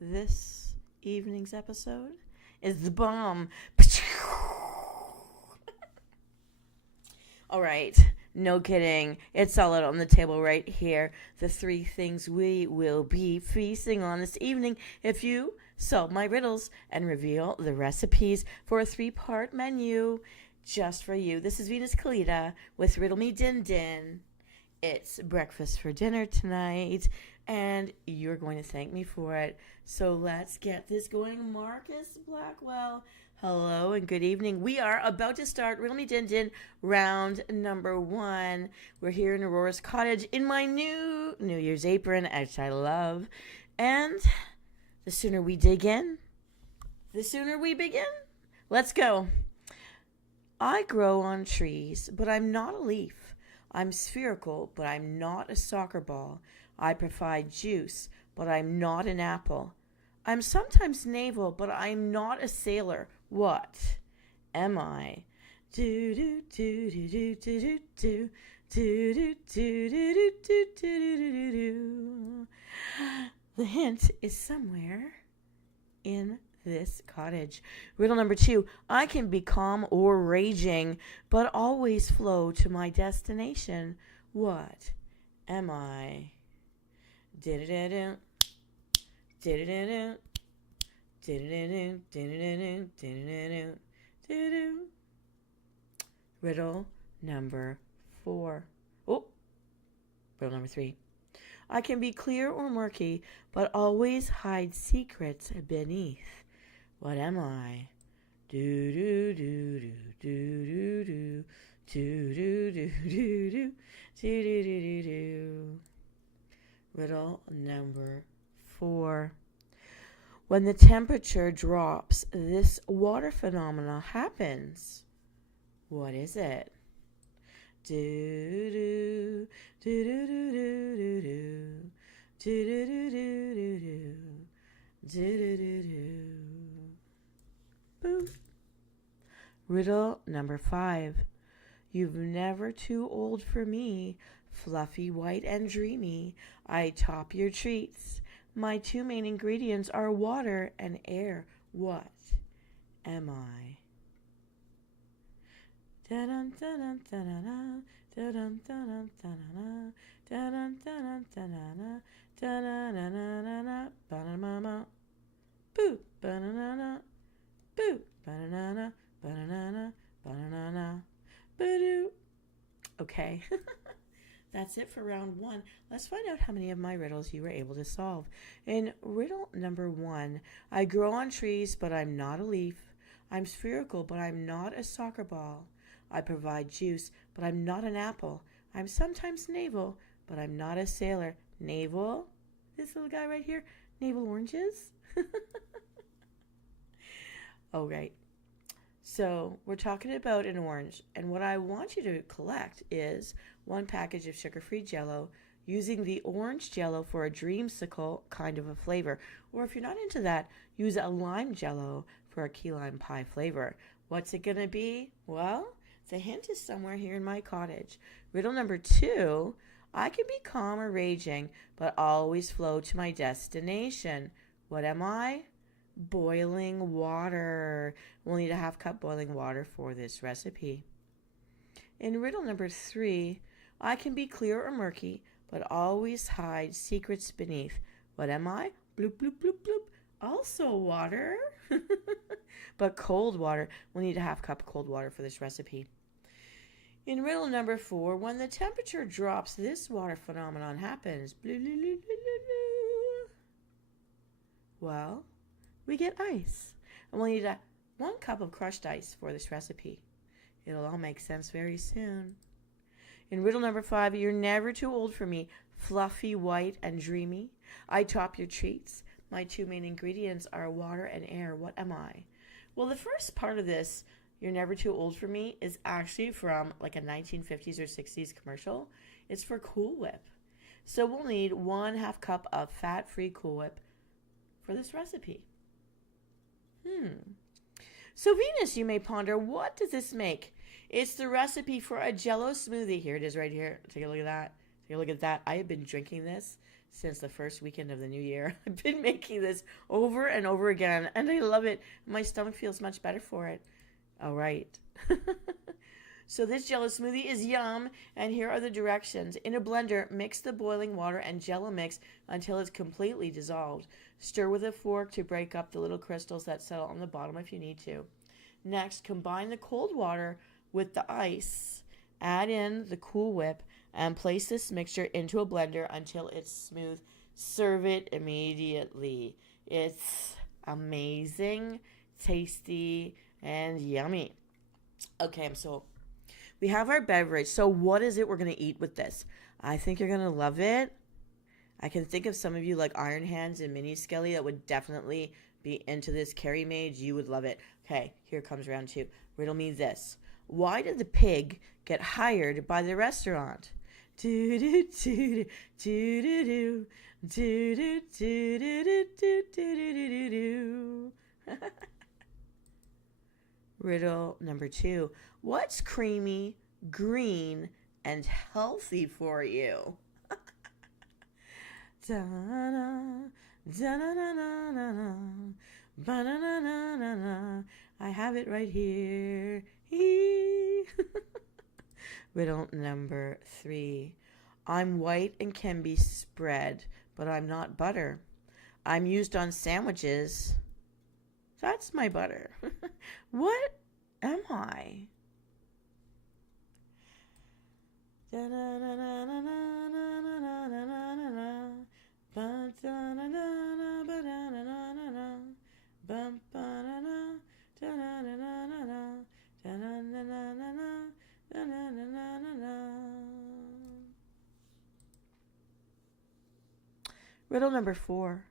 This evening's episode is the bomb. All right, no kidding. It's all out on the table right here. The 3 things we will be feasting on this evening if you solve my riddles and reveal the recipes for a 3-part menu just for you. This is Venus Kalita with Riddle Me Din Din. It's breakfast for dinner tonight, and you're going to thank me for it. So let's get this going. Marcus Blackwell, hello and good evening. We are about to start Riddle Me Din Din round number 1. We're here in Aurora's cottage in my new New Year's apron, which I love. And the sooner we dig in, the sooner we begin. Let's go. I grow on trees, but I'm not a leaf. I'm spherical, but I'm not a soccer ball. I provide juice, but I'm not an apple. I'm sometimes naval, but I'm not a sailor. What am I? Do do do do do do do do do do do do do do do. The hint is somewhere in this cottage. Riddle number 2. I can be calm or raging, but always flow to my destination. What am I? Riddle number 4. Oh, riddle number 3. I can be clear or murky, but always hide secrets beneath. What am I? Do do do do do do do do do do do do do do do. Riddle number 4. When the temperature drops, this water phenomena happens. What is it? Do do do do do do do do do do do do do do do. Boo. Riddle number 5. You've never too old for me, fluffy, white, and dreamy. I top your treats. My 2 main ingredients are water and air. What am I? Da-dun, da-dun, da-da-da, da-dun, da-dun, da-da-da, da-dun, da-dun, da-da-da, da-da-da-da-da-da, ba-da-ma-ma. Boo, ba-da-da-da, boo, ba-da-da-da, ba-da-da-da, ba-da-da-da, ba-doo. Okay, that's it for round 1. Let's find out how many of my riddles you were able to solve. In riddle number 1, I grow on trees, but I'm not a leaf. I'm spherical, but I'm not a soccer ball. I provide juice, but I'm not an apple. I'm sometimes naval, but I'm not a sailor. Naval? This little guy right here? Naval oranges? Oh, right. So we're talking about an orange, and what I want you to collect is 1 package of sugar-free Jell-O, using the orange Jell-O for a dreamsicle kind of a flavor. Or if you're not into that, use a lime Jell-O for a key lime pie flavor. What's it going to be? Well, the hint is somewhere here in my cottage. Riddle number 2, I can be calm or raging, but always flow to my destination. What am I? Boiling water. We'll need a 1/2 cup boiling water for this recipe. In riddle number 3, I can be clear or murky, but always hide secrets beneath. What am I? Bloop, bloop, bloop, bloop. Also water. But cold water. We'll need a 1/2 cup cold water for this recipe. In riddle number 4, when the temperature drops, this water phenomenon happens. Blue, blue, blue, blue, blue. Well, we get ice. And we'll need 1 cup of crushed ice for this recipe. It'll all make sense very soon. In riddle number 5, you're never too old for me, fluffy, white, and dreamy. I top your treats. My 2 main ingredients are water and air. What am I? Well, the first part of this, you're never too old for me, is actually from like a 1950s or 60s commercial. It's for Cool Whip. So we'll need 1/2 cup of fat-free Cool Whip for this recipe. So Venus, you may ponder, what does this make? It's the recipe for a Jell-O smoothie. Here it is right here. Take a look at that. Take a look at that. I have been drinking this since the first weekend of the new year. I've been making this over and over again, and I love it. My stomach feels much better for it. All right. So this jello smoothie is yum, and here are the directions. In a blender, mix the boiling water and jello mix until it's completely dissolved. Stir with a fork to break up the little crystals that settle on the bottom if you need to. Next, combine the cold water with the ice. Add in the Cool Whip and place this mixture into a blender until it's smooth. Serve it immediately. It's amazing, tasty, and yummy. Okay, so we have our beverage. So what is it we're going to eat with this? I think you're going to love it. I can think of some of you like Iron Hands and Mini Skelly that would definitely be into this. Carrie Mage, you would love it. Okay, here comes round two. Riddle me this. Why did the pig get hired by the restaurant? Riddle number two. What's creamy, green, and healthy for you? I have it right here. Riddle number three. I'm white and can be spread, but I'm not butter. I'm used on sandwiches. That's my butter. What am I? Riddle number four.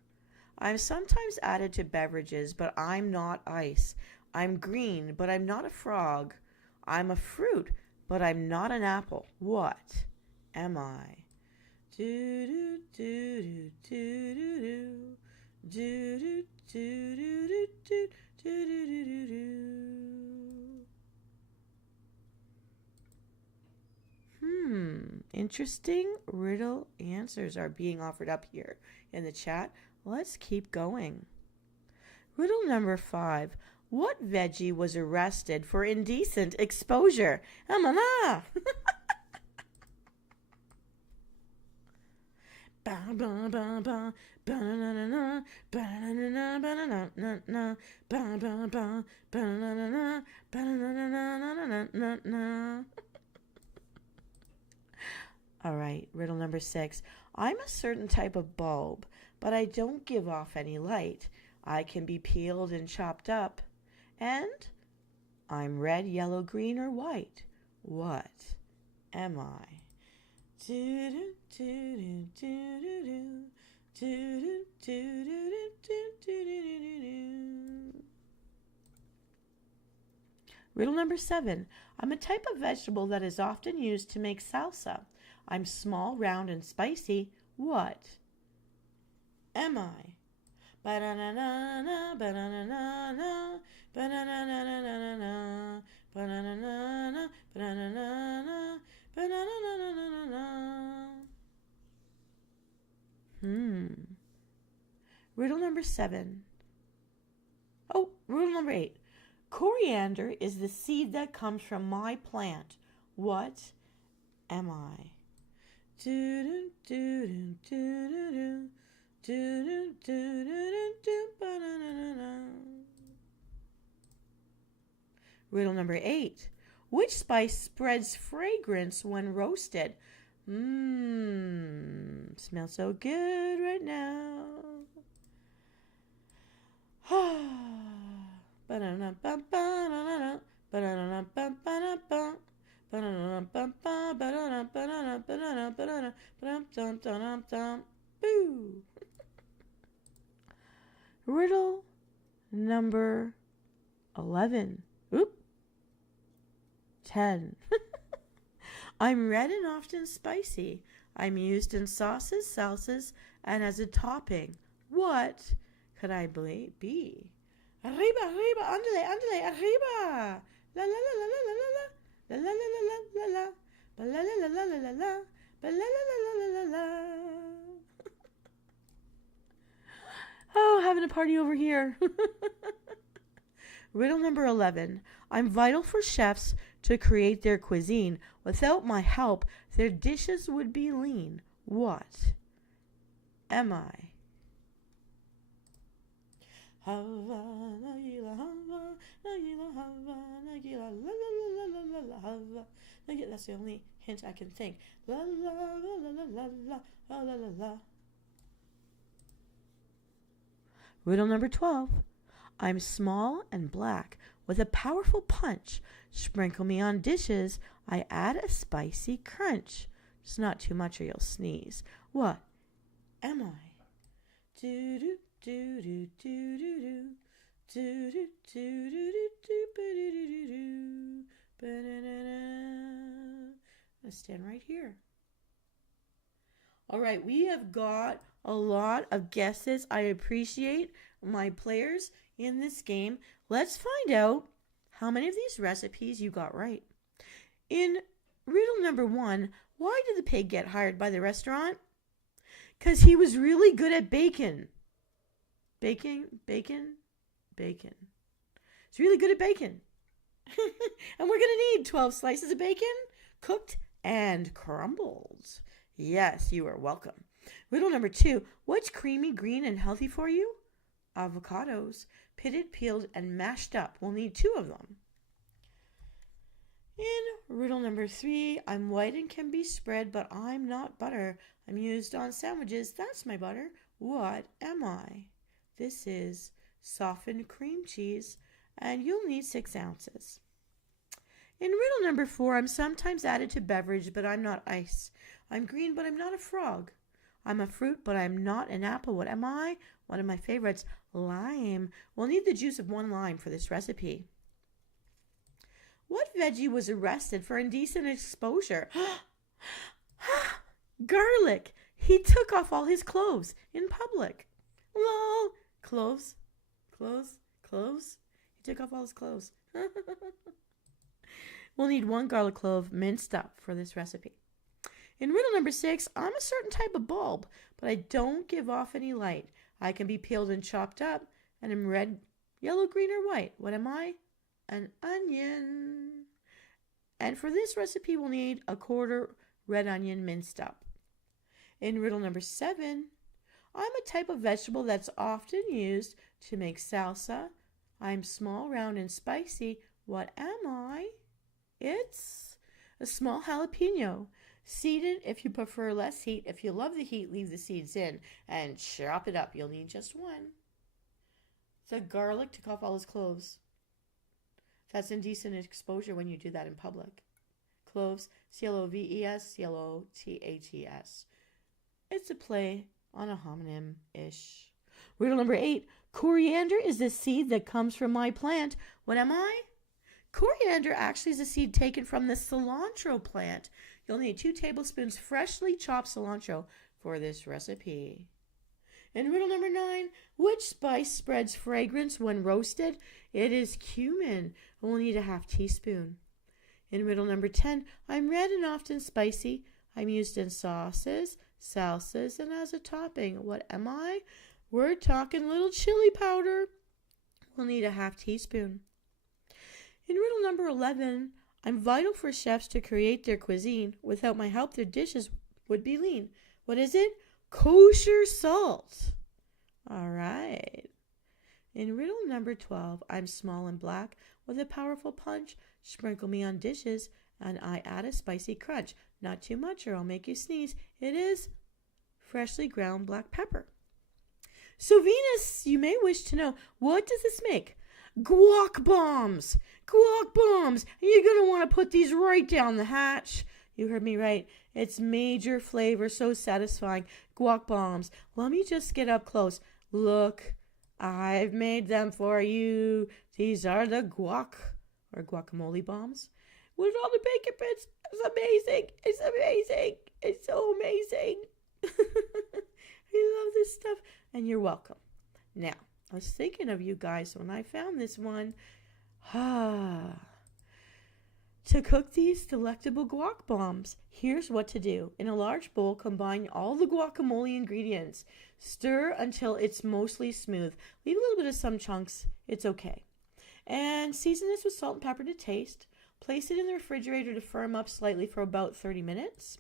I'm sometimes added to beverages, but I'm not ice. I'm green, but I'm not a frog. I'm a fruit, but I'm not an apple. What am I? Interesting riddle answers are being offered up here in the chat. Let's keep going. Riddle number five. What veggie was arrested for indecent exposure? Amana! All right, riddle number six. I'm a certain type of bulb, but I don't give off any light. I can be peeled and chopped up. And I'm red, yellow, green, or white. What am I? Riddle number seven. I'm a type of vegetable that is often used to make salsa. I'm small, round, and spicy. What am I? Ba-na-na-na-na, ba-na-na-na-na, ba-na-na-na-na-na, ba-na-na-na-na, ba-na-na-na-na, ba-na-na-na-na-na. Riddle number seven. Oh, riddle number eight. Coriander is the seed that comes from my plant. What am I? Riddle number eight. Which spice spreads fragrance when roasted? Smells so good right now. Riddle number 11. 10. I'm red and often spicy. I'm used in sauces, salsas, and as a topping. What could I be? Arriba, arriba, ándale, ándale, arriba. La la la la la la la la la la la la la la la la la la la la Ba la la la la la la. Oh, having a party over here. Riddle number 11. I'm vital for chefs to create their cuisine. Without my help, their dishes would be lean. What am I? That's the only hint I can think. La la la la la la la la la. Riddle number 12. I'm small and black with a powerful punch. Sprinkle me on dishes. I add a spicy crunch. Just not too much or you'll sneeze. What am I? Do do do do do do do. Do do do do do do do do. I'm gonna stand right here. All right, we have got a lot of guesses. I appreciate my players in this game. Let's find out how many of these recipes you got right. In riddle number 1, why did the pig get hired by the restaurant? Because he was really good at bacon. Bacon. He's really good at bacon. And we're going to need 12 slices of bacon, cooked and crumbled. Yes, you are welcome. Riddle number 2, what's creamy, green, and healthy for you? Avocados, pitted, peeled, and mashed up. We'll need 2 of them. In riddle number 3, I'm white and can be spread, but I'm not butter. I'm used on sandwiches. That's my butter. What am I? This is softened cream cheese, and you'll need 6 ounces. In riddle number 4, I'm sometimes added to beverage, but I'm not ice. I'm green, but I'm not a frog. I'm a fruit, but I'm not an apple. What am I? One of my favorites, lime. We'll need the juice of 1 lime for this recipe. What veggie was arrested for indecent exposure? Garlic. He took off all his clothes in public. Lol. Clothes. He took off all his clothes. We'll need 1 garlic clove minced up for this recipe. In riddle number 6, I'm a certain type of bulb, but I don't give off any light. I can be peeled and chopped up, and I'm red, yellow, green, or white. What am I? An onion. And for this recipe, we'll need a 1/4 red onion minced up. In riddle number 7, I'm a type of vegetable that's often used to make salsa. I'm small, round, and spicy. What am I? It's a small jalapeno. Seeded if you prefer less heat. If you love the heat, leave the seeds in and chop it up. You'll need just 1. It's a garlic took off all his clothes. That's indecent exposure when you do that in public. Cloves, C-L-O-V-E-S, C-L-O-T-A-T-S. It's a play on a homonym-ish. Riddle number 8. Coriander is the seed that comes from my plant. What am I? Coriander actually is a seed taken from the cilantro plant. You'll need 2 tablespoons freshly chopped cilantro for this recipe. In riddle number 9, which spice spreads fragrance when roasted? It is cumin. We'll need a 1/2 teaspoon. In riddle number 10, I'm red and often spicy. I'm used in sauces, salsas, and as a topping. What am I? We're talking little chili powder. We'll need a 1/2 teaspoon. In riddle number 11, I'm vital for chefs to create their cuisine. Without my help, their dishes would be lean. What is it? Kosher salt. All right. In riddle number 12, I'm small and black with a powerful punch. Sprinkle me on dishes, and I add a spicy crunch. Not too much or I'll make you sneeze. It is freshly ground black pepper. So Venus, you may wish to know, what does this make? Guac bombs. Guac bombs. And you're going to want to put these right down the hatch. You heard me right. It's major flavor, so satisfying. Guac bombs. Let me just get up close. Look, I've made them for you. These are the guac or guacamole bombs. With all the bacon bits. It's amazing. It's amazing. It's so amazing. I love this stuff. And you're welcome. Now, I was thinking of you guys when I found this one. To cook these delectable guac bombs, here's what to do. In a large bowl, combine all the guacamole ingredients. Stir until it's mostly smooth. Leave a little bit of some chunks, it's okay. And season this with salt and pepper to taste. Place it in the refrigerator to firm up slightly for about 30 minutes.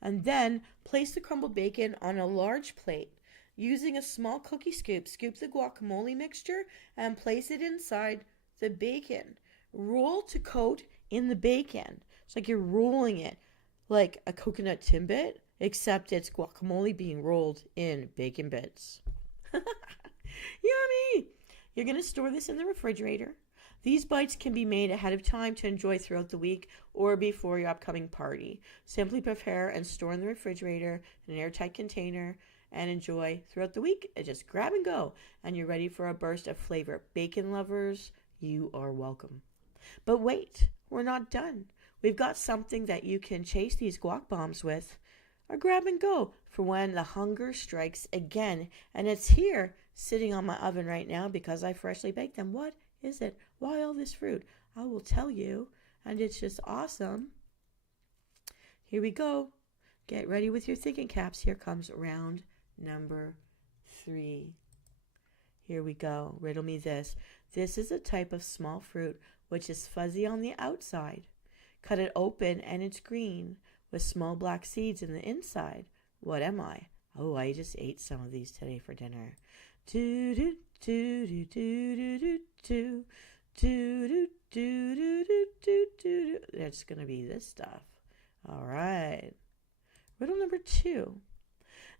And then place the crumbled bacon on a large plate. Using a small cookie scoop, scoop the guacamole mixture and place it inside the bacon. Roll to coat in the bacon. It's like you're rolling it like a coconut Timbit, except it's guacamole being rolled in bacon bits. Yummy! You're going to store this in the refrigerator. These bites can be made ahead of time to enjoy throughout the week or before your upcoming party. Simply prepare and store in the refrigerator in an airtight container and enjoy throughout the week. Just grab and go, and you're ready for a burst of flavor. Bacon lovers, you are welcome. But wait, we're not done. We've got something that you can chase these guac bombs with. A grab and go for when the hunger strikes again. And it's here, sitting on my oven right now because I freshly baked them. What is it? Why all this fruit? I will tell you, and it's just awesome. Here we go. Get ready with your thinking caps. Here comes round number 3. Here we go. Riddle me this. This is a type of small fruit which is fuzzy on the outside. Cut it open and it's green with small black seeds in the inside. What am I? Oh, I just ate some of these today for dinner. Do do do do do do do do do do do. That's gonna be this stuff. All right. Riddle number 2.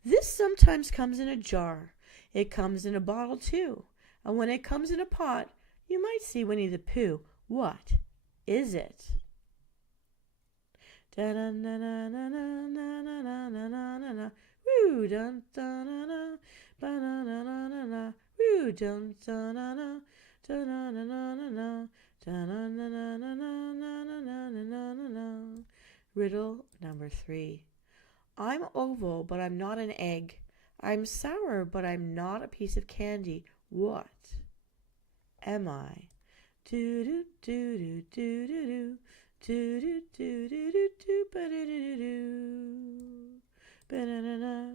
This sometimes comes in a jar. It comes in a bottle too. And when it comes in a pot, you might see Winnie the Pooh. What is it? Da da na na na na na na na na na na. Woo dun da na na ba na na na na na. Woo dun da na na da na na na na na da na na na na na na na na na na. Riddle number 3. I'm oval, but I'm not an egg. I'm sour, but I'm not a piece of candy. What am I? Do do do do do do do do do do do do do ba do do do ba na na na.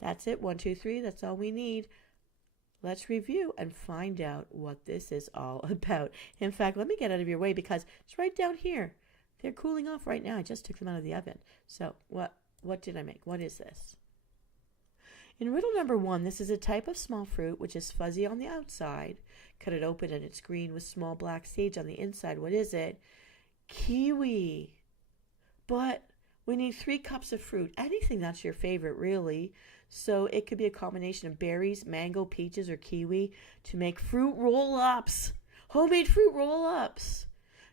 That's it. 1, 2, 3. That's all we need. Let's review and find out what this is all about. In fact, let me get out of your way because it's right down here. They're cooling off right now. I just took them out of the oven. So what did I make? What is this? In riddle number 1, this is a type of small fruit which is fuzzy on the outside. Cut it open and it's green with small black seeds on the inside. What is it? Kiwi. But we need 3 cups of fruit. Anything that's your favorite, really. So it could be a combination of berries, mango, peaches, or kiwi to make fruit roll-ups. Homemade fruit roll-ups.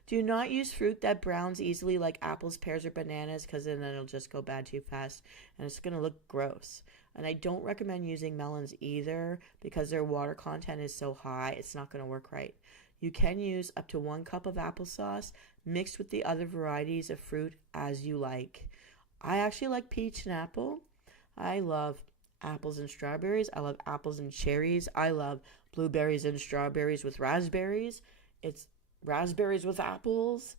Do not use fruit that browns easily like apples, pears, or bananas because then it'll just go bad too fast and it's going to look gross. And I don't recommend using melons either because their water content is so high, it's not going to work right. You can use up to 1 cup of applesauce mixed with the other varieties of fruit as you like. I actually like peach and apple. I love apples and strawberries. I love apples and cherries. I love blueberries and strawberries with raspberries. It's raspberries with apples,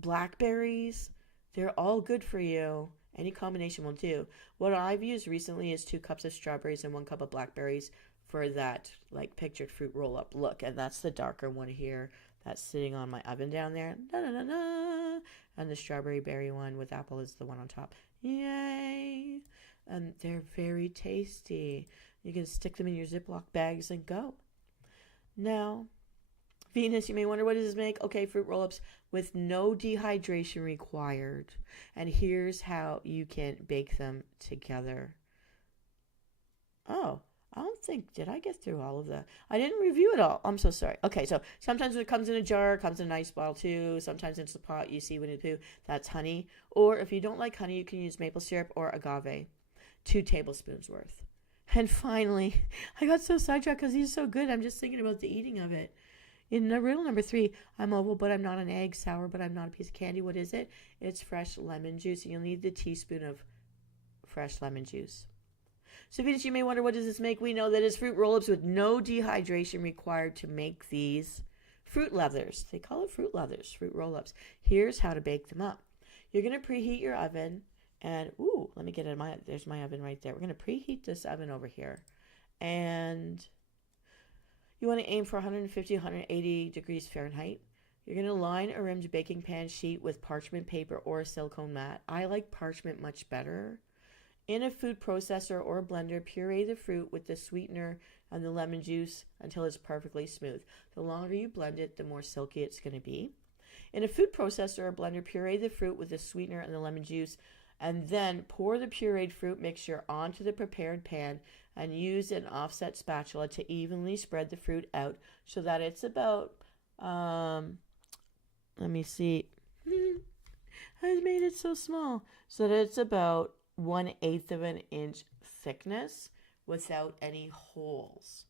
blackberries. They're all good for you. Any combination will do. What I've used recently is 2 cups of strawberries and 1 cup of blackberries for that like pictured fruit roll-up look. And that's the darker one here that's sitting on my oven down there. Da-da-da-da. And the strawberry berry one with apple is the one on top. Yay! And they're very tasty. You can stick them in your Ziploc bags and go. Now, Venus, you may wonder, what does this make? Okay, fruit roll-ups with no dehydration required. And here's how you can bake them together. Oh, I don't think, did I get through all of that? I didn't review it all. I'm so sorry. Okay, so sometimes it comes in a jar, comes in a nice bottle too. Sometimes it's a pot, you see Winnie the Pooh, that's honey. Or if you don't like honey, you can use maple syrup or agave. 2 tablespoons worth. And finally, I got so sidetracked because these are so good. I'm just thinking about the eating of it. In riddle number 3, I'm oval, but I'm not an egg. Sour, but I'm not a piece of candy. What is it? It's fresh lemon juice. You'll need the teaspoon of fresh lemon juice. So, Venus, you may wonder, what does this make? We know that it's fruit roll-ups with no dehydration required to make these fruit leathers. They call it fruit leathers, fruit roll-ups. Here's how to bake them up. You're going to preheat your oven. And, ooh, let me get it. There's my oven right there. We're going to preheat this oven over here. And you want to aim for 150, 180 degrees Fahrenheit. You're going to line a rimmed baking pan sheet with parchment paper or a silicone mat. I like parchment much better. In a food processor or blender, puree the fruit with the sweetener and the lemon juice until it's perfectly smooth. The longer you blend it, the more silky it's going to be. In a food processor or blender, puree the fruit with the sweetener and the lemon juice, and then pour the pureed fruit mixture onto the prepared pan and use an offset spatula to evenly spread the fruit out so that it's about, let me see, I made it so small, so that it's about 1/8 of an inch thickness without any holes.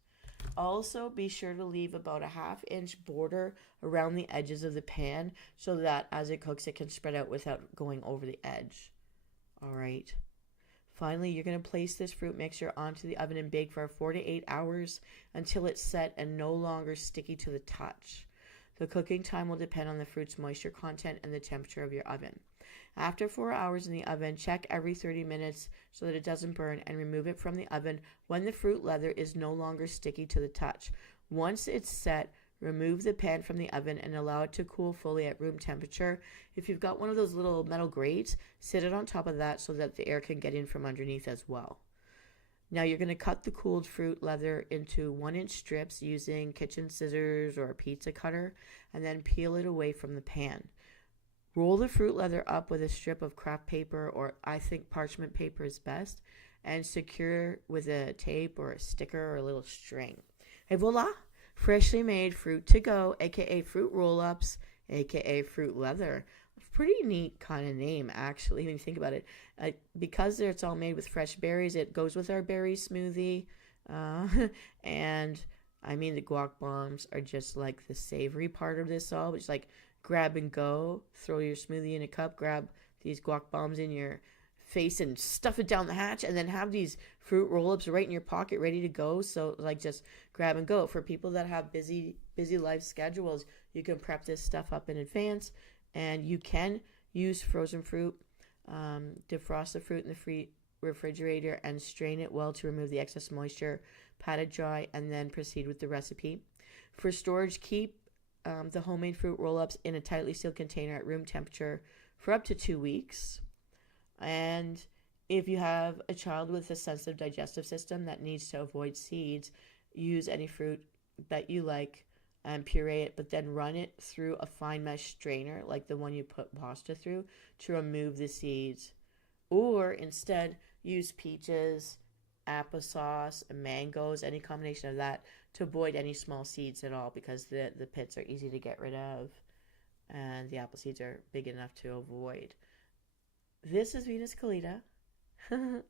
Also, be sure to leave about a 1/2 inch border around the edges of the pan so that as it cooks, it can spread out without going over the edge. All right. Finally, you're going to place this fruit mixture onto the oven and bake for 4 to 8 hours until it's set and no longer sticky to the touch. The cooking time will depend on the fruit's moisture content and the temperature of your oven. After 4 hours in the oven, check every 30 minutes so that it doesn't burn and remove it from the oven when the fruit leather is no longer sticky to the touch. Once it's set, remove the pan from the oven and allow it to cool fully at room temperature. If you've got one of those little metal grates, sit it on top of that so that the air can get in from underneath as well. Now you're going to cut the cooled fruit leather into 1-inch strips using kitchen scissors or a pizza cutter and then peel it away from the pan. Roll the fruit leather up with a strip of craft paper, or I think parchment paper is best, and secure with a tape or a sticker or a little string. Et voila! Freshly made fruit to go, aka fruit roll-ups, aka fruit leather. Pretty neat kind of name, actually, when you think about it. Because it's all made with fresh berries, it goes with our berry smoothie. And I mean, the guac bombs are just like the savory part of this all, which is like grab and go, throw your smoothie in a cup, grab these guac bombs in your face and stuff it down the hatch, and then have these fruit roll-ups right in your pocket ready to go. So like just grab and go. For people that have busy life schedules, you can prep this stuff up in advance, and you can use frozen fruit, defrost the fruit in the refrigerator and strain it well to remove the excess moisture, pat it dry, and then proceed with the recipe. For storage, keep the homemade fruit roll-ups in a tightly sealed container at room temperature for up to 2 weeks. And if you have a child with a sensitive digestive system that needs to avoid seeds, use any fruit that you like and puree it, but then run it through a fine mesh strainer like the one you put pasta through to remove the seeds. Or instead, use peaches, applesauce, mangoes, any combination of that to avoid any small seeds at all, because the pits are easy to get rid of and the apple seeds are big enough to avoid. This is Venus Kalita, and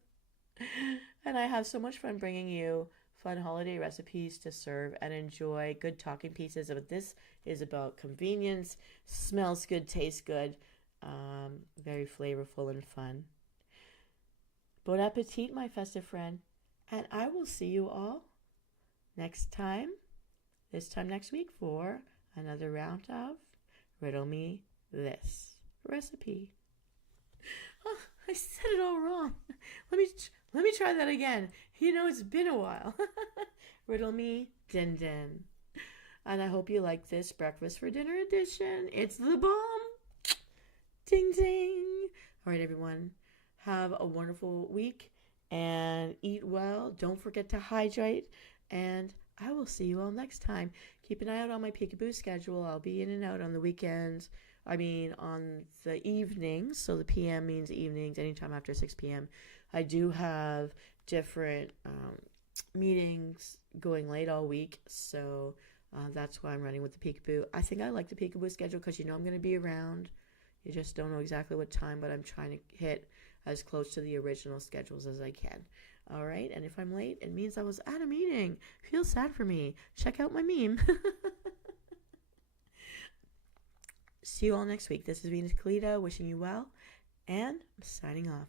I have so much fun bringing you fun holiday recipes to serve and enjoy, good talking pieces. But this is about convenience, smells good, tastes good, very flavorful and fun. Bon appetit, my festive friend, and I will see you all next time, this time next week, for another round of Riddle Me This recipe. Oh, I said it all wrong. Let me try that again. You know, it's been a while. Riddle Me Din Din. And I hope you like this breakfast for dinner edition. It's the bomb. Ding ding. All right, everyone. Have a wonderful week and eat well. Don't forget to hydrate. And I will see you all next time. Keep an eye out on my peekaboo schedule. I'll be in and out on the weekends. On the evenings, so the PM means evenings, anytime after 6 p.m. I do have different meetings going late all week, so that's why I'm running with the peekaboo. I think I like the peekaboo schedule because you know I'm going to be around. You just don't know exactly what time, but I'm trying to hit as close to the original schedules as I can. All right, and if I'm late, it means I was at a meeting. Feel sad for me. Check out my meme. See you all next week. This is Venus Kalita wishing you well, and I'm signing off.